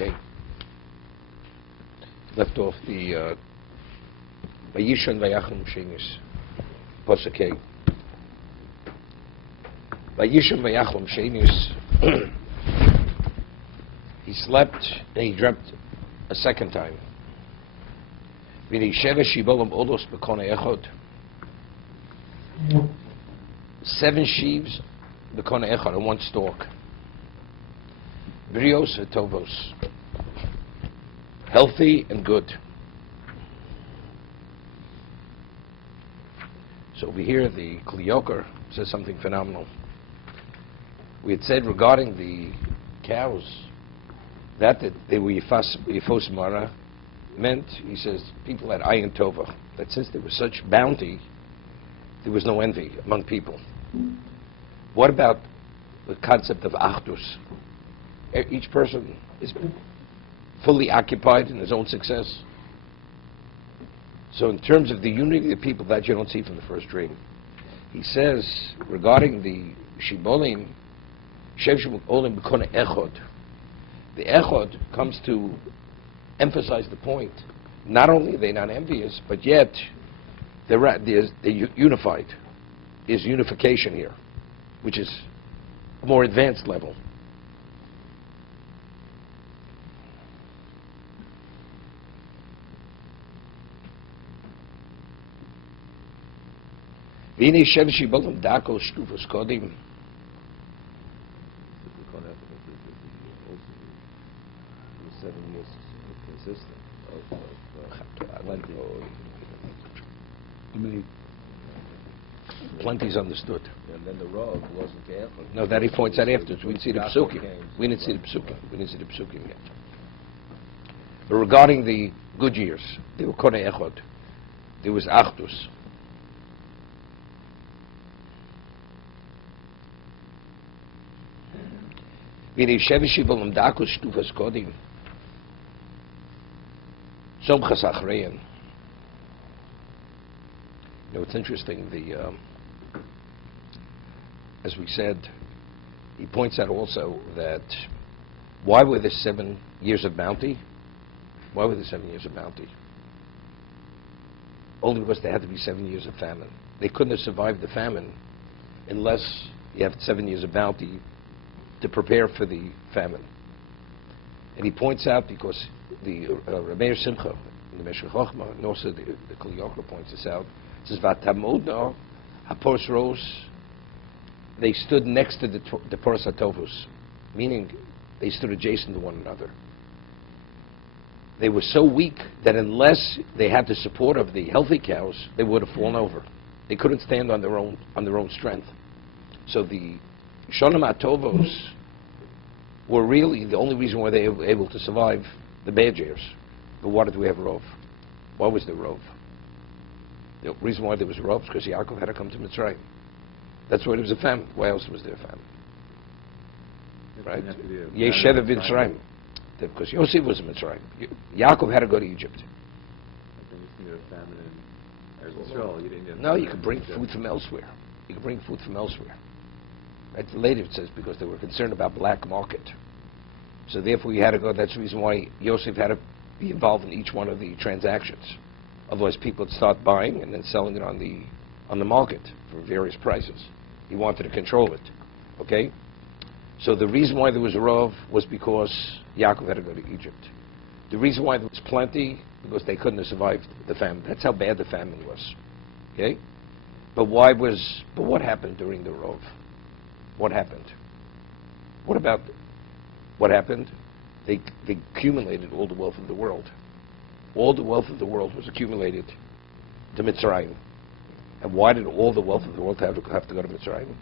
Okay. Left off the Vayishon Vayachim Shenis. Pasuk A. Vayishon Vayachim Shenis. He slept and he dreamt a second time. V'nisheva shibolam olos b'konei echod. 7 sheaves b'konei echod on one stalk. Brios etovos. Healthy and good. So over here, the Kliyoker says something phenomenal. We had said regarding the cows that they were Yifos Mara meant, he says, people had Ayin Tova. That since there was such bounty, there was no envy among people. What about the concept of Achdus? Each person is fully occupied in his own success. So in terms of the unity of the people, that you don't see from the first dream. He says, regarding the Shibolim, Shevshim Olim B'Kone Echod. The Echod comes to emphasize the point. Not only are they not envious, but yet they're unified. There's unification here, which is a more advanced level. V'nei Shem Shibolim Dako Shtufos Kodim. Plenty's understood. And then the Rav wasn't careful. No, that he points out afterwards. We didn't see the Psukim. We didn't see the Psukim yet. But regarding the good years, there were Konei Echod. There was Achdus. V'nei Shevishi Bolam Dako Shtufas Kodim. Somchas Achrein. You know, it's interesting, as we said, he points out also that why were there 7 years of bounty? Why were there 7 years of bounty? Only because there had to be 7 years of famine. They couldn't have survived the famine unless you have 7 years of bounty to prepare for the famine. And he points out, because the Rameir Simcha, in the Meshech Chochmah, and also the Kli Yakar points this out, it says, Vatamodna Hapos Ros, they stood next to the Poros HaTovos, meaning they stood adjacent to one another. They were so weak that unless they had the support of the healthy cows, they would have fallen over. They couldn't stand on their own strength. So the Shonim HaTovos were really the only reason why they were able to survive the bad years. But why did we have Rov? Why was there Rov? The reason why there was Rov is because Yaakov had to come to Mitzrayim. That's why there was a famine. Why else was there a famine? Right? Yeshev Mitzrayim. Because Yosef was in Mitzrayim. Yaakov had to go to Egypt. No, you could bring food from elsewhere. You could bring food from elsewhere. Right? Later it says because they were concerned about black market. So therefore you had to go. That's the reason why Yosef had to be involved in each one of the transactions. Otherwise people would start buying and then selling it on the market for various prices. He wanted to control it. Okay? So the reason why there was a Rav was because Yaakov had to go to Egypt. The reason why there was plenty, because they couldn't have survived the famine. That's how bad the famine was. Okay? But what happened during the Rav? What happened? What happened? They accumulated all the wealth of the world. All the wealth of the world was accumulated to Mitzrayim. And why did all the wealth of the world have to go to Mitzrayim?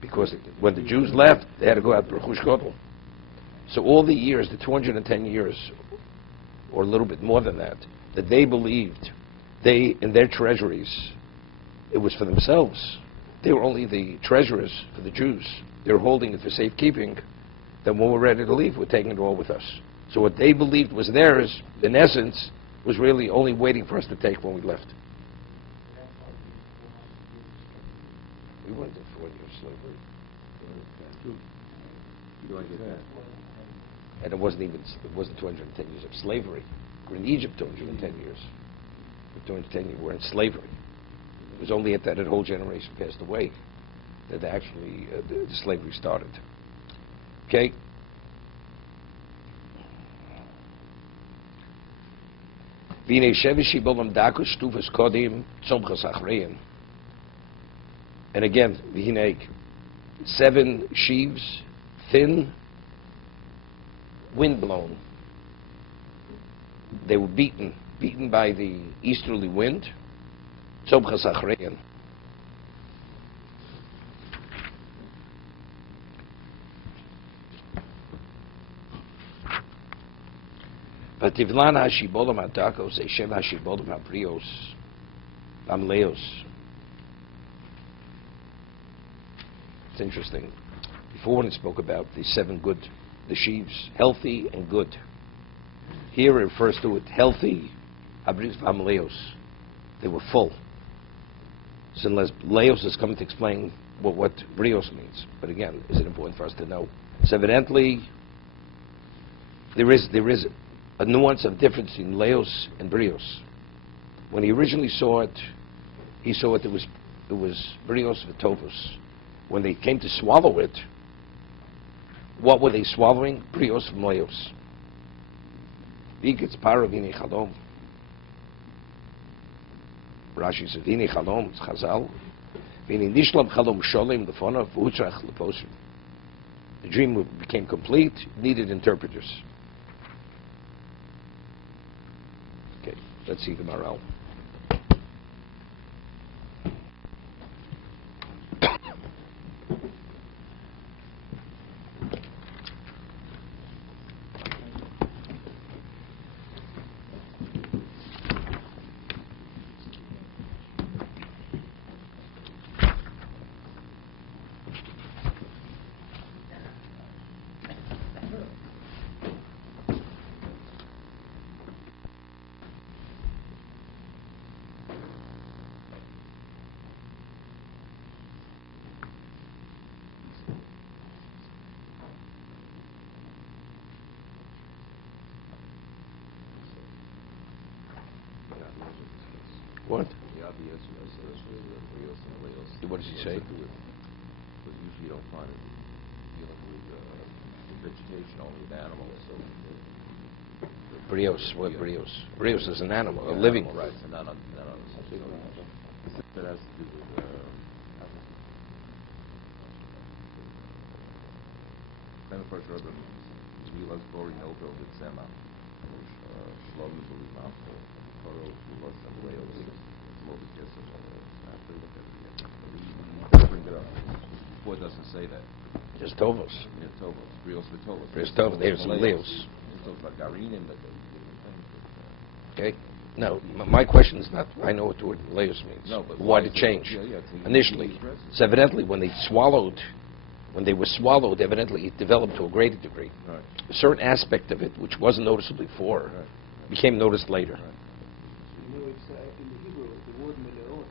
Because when the Jews left, they had to go out to Rechush Godel. So all the years, the 210 years, or a little bit more than that they believed, in their treasuries, it was for themselves. They were only the treasurers for the Jews. They were holding it for safekeeping. Then when we're ready to leave, we're taking it all with us. So what they believed was theirs, in essence, was really only waiting for us to take when we left. We went in 4 years slavery. You don't get that. And it wasn't 210 years of slavery. We're in Egypt 210 years. We're 210 years. We're in slavery. It was only after that whole generation passed away that actually the slavery started. Okay. And again, 7 sheaves, thin, windblown. They were beaten by the easterly wind. Vativlan hashibolim adakos eshem hashibolim habrios amleos. It's interesting. Before when it spoke about the 7 good, the sheaves, healthy and good. Here it refers to it healthy, habrios amleos. They were full. So unless leos is coming to explain what brios means. But again, is it important for us to know? So evidently, there is a nuance of difference in leos and brios. When he originally saw it, he saw it was brios v'tovos. When they came to swallow it, what were they swallowing? Brios from leos. It's para v'ini chalom. Rashi said, "V'ini chalom." It's Chazal. V'ini nishlam chalom sholem lefonav v'utrach leposim. The dream became complete. Needed interpreters. Okay, let's see the Maral. What? What does he say? But usually you don't find it dealing with vegetation, only with animals. So Brios, what brios? Brios is an animal, a living. Right, so not on that has to do with then of course Rabbi Zvilas Bori Novel with Sema Shlomo Zulimam Koro Zulas and Leos Moses Jessup after look at it. Bring it up. Before it doesn't say that. Just Tovos. Yeah, Tovos. Brios with Tovos. Brios Tovos, there's some Leos. It talks about Garinim, but Okay? No, my question is not, I know what the word Leos means. No, but why did it change? Initially. So evidently when they were swallowed, evidently it developed to a greater degree. Right. A certain aspect of it, which wasn't noticeable before, became noticed later. Right. It's in the Hebrew, the word meleot,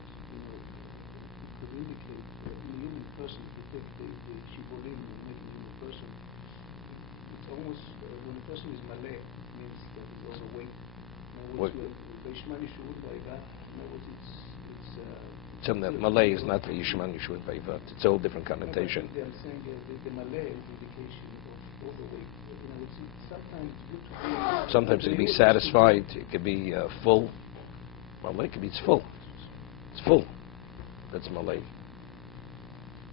could indicate that in the human person, if you take the shibolim and make it in the person, it's almost, when a person is maleh, it means that he's overweight. Something that Malay is not the Yishman Yeshua Vayvat. It's a whole different connotation. I'm saying the Malay is indication of overweight. Sometimes it can be satisfied. It could be full. Malay could be it's full. It's full. That's Malay.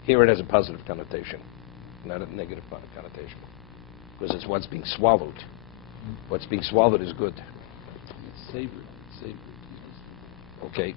Here it has a positive connotation, not a negative connotation, because it's what's being swallowed. What's being swallowed is good. Savory. Okay.